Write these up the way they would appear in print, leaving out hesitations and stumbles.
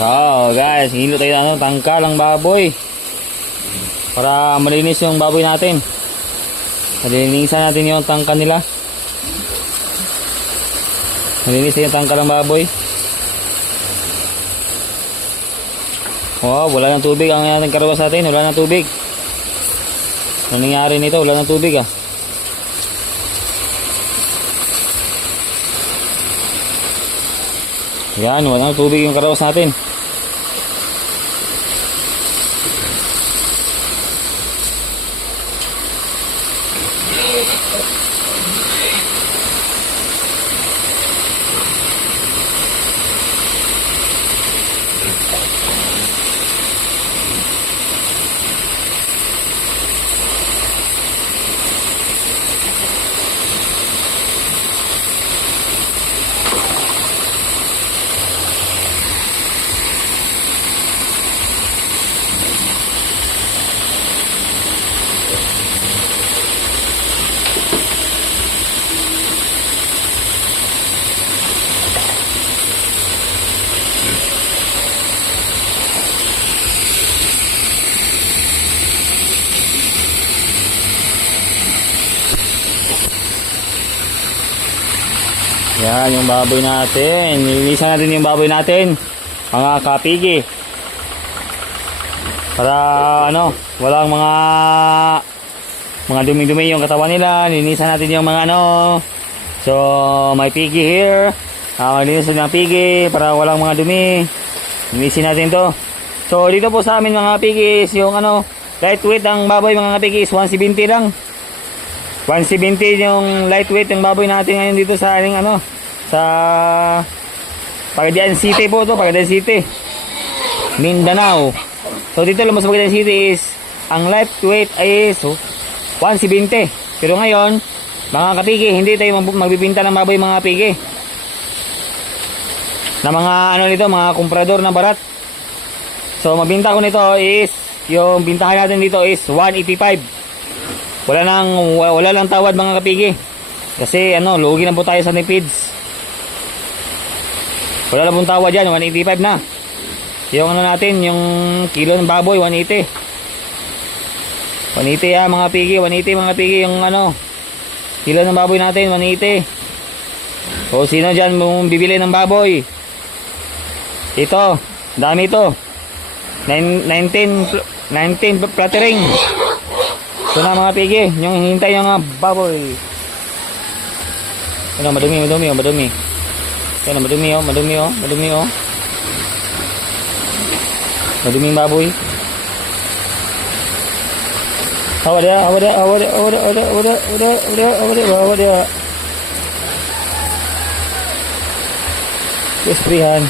So guys, hilo tayo ng tangkal ng baboy para malinis yung baboy natin. Malinisan natin yung tangkal nila. Malinis yung tangkal ng baboy. Oh, wala ng tubig ang ating karawas natin. Wala ng tubig. Ano nangyari nito? Wala ng tubig ah. Yan, wala ng tubig yung karawas natin. Yan yung baboy natin. Nilinisan natin yung baboy natin, mga kapigi. Para ano, walang mga dumi-dumi yung katawan nila. Nilinisan natin yung mga ano. So may pigi here. Nilinisan ng pigi para walang mga dumi. Nilinisin natin to. So dito po sa amin mga pigi is yung ano, lightweight ang baboy mga kapigi is 170 lang. 170 yung lightweight yung baboy natin ngayon dito sa ating ano, sa Pagadian City po to, Pagadian City, Mindanao. So dito lumabas sa Pagadian City is ang lightweight is 170. Pero ngayon mga kapigi, hindi tayo magbibinta ng baboy mga kapigi na mga ano nito, mga komprador na barat. So mabinta ko nito is, yung bintahan natin dito is 185. Wala lang tawad mga kapigi. Kasi ano, lugi na po tayo sa nipids. Wala lang pong tawad yan, 185 na. Yung ano natin, yung kilo ng baboy, 180. 180 ah mga pigi, 180 mga pigi yung ano, kilo ng baboy natin, 180. O sino dyan mong bibili ng baboy? Ito, dami ito. 19 plattering. Ito na mga pigi, yung hintay yung baboy. Ano, madumi. Yan, madumi oh. Madumi yung baboy. Awa dia. Esprihan.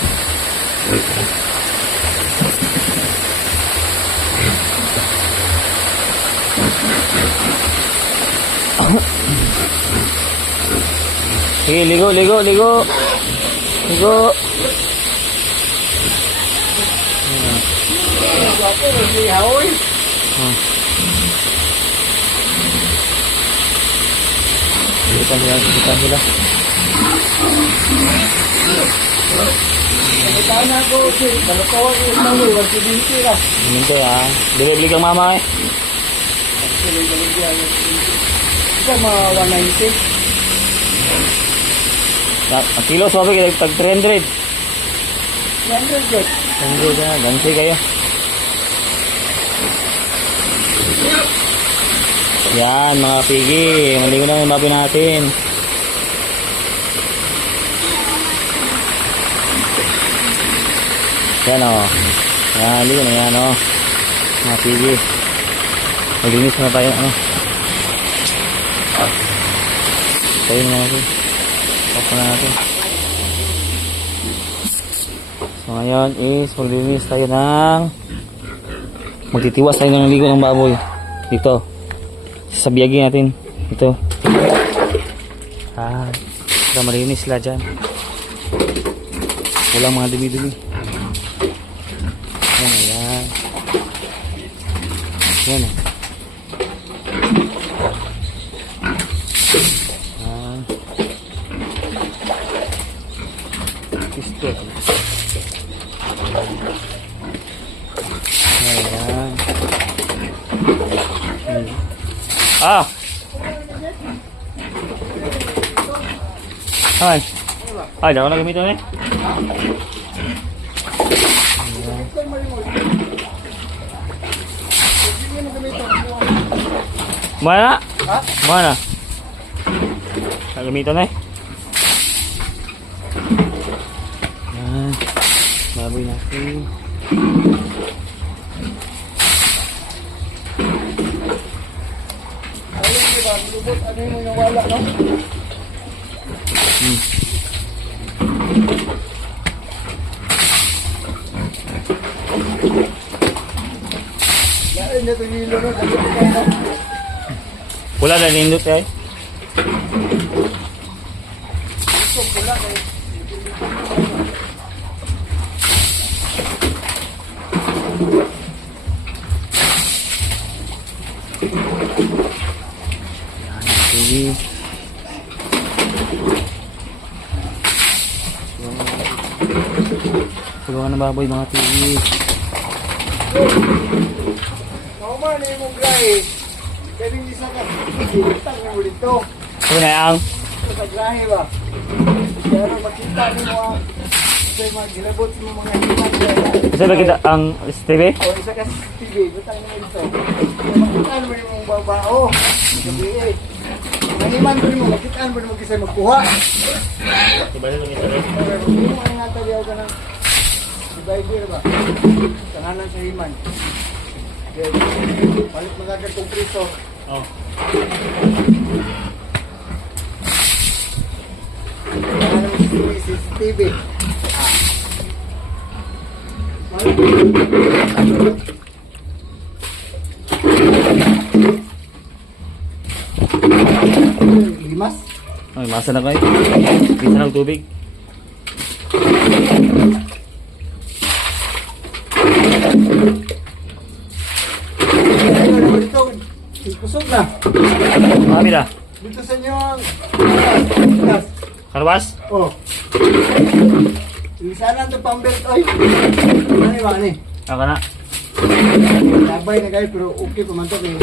Sige, ligo. Kita sila. Minto ya. Bili kang mama eh. Ito mga 190. Ang kilo sabi kayo tag 300. 300 good. 300 na, ganti kayo. Yan mga pigi, maligo na yung baboy natin. Yan o. Yan, ligo na yan o. Mga pigi. Maglinis na tayo ano. Tayo na natin. Papa na natin. So ngayon is maglinis tayo ng magtitiwas tayo ng ligo ng baboy. Dito. Sasabiyagin natin. Ito. Para malinis sila dyan. Walang mga dumi-dumi. Ayan. Ayan. Pisto. Ah. Ay. Ay, daw na gamito ni. Mana? Ha? Mana? Nagamito na eh. Yan. Baboy natin. Ayun, di ba? Lubot, ano yung nawala, no? Lain na ito yung hilo, no? Lagyan ko tayo, no? Wala na nindot eh. Gusto, pula, eh. Sige. Tulungan ng baboy mga tigi. Kauman, eh, mong grahe. Pwede hindi sa ka. Ibutang mo dito. Ito na ang. Sa grahe ba? Pero makita mo mga sa mga gilabot mo mga himan. Isa ba kita ang TV? O isa ka sa TV, butang mo dito. Makita mo yung babao. Sabi eh. Maniman mo mo, makita mo mo kisay magkuha. Diba na lang ito Pero hindi mo ang nataliyaw ka ng divider ba? Tanganan sa himan. Okay. Palit magagad kong priso. Oh. Tanganan mo CCTV. Limas? Ay, masa na kayo. Bisa ng tubig. Ayun naman dito. Kusog na. Kami na. Dito sa inyo ang gas. Karwas? Oh. Sana ito pambelt. Ay. Ano ba ni? Aka na. Labay na kayo pero okay pa man ito.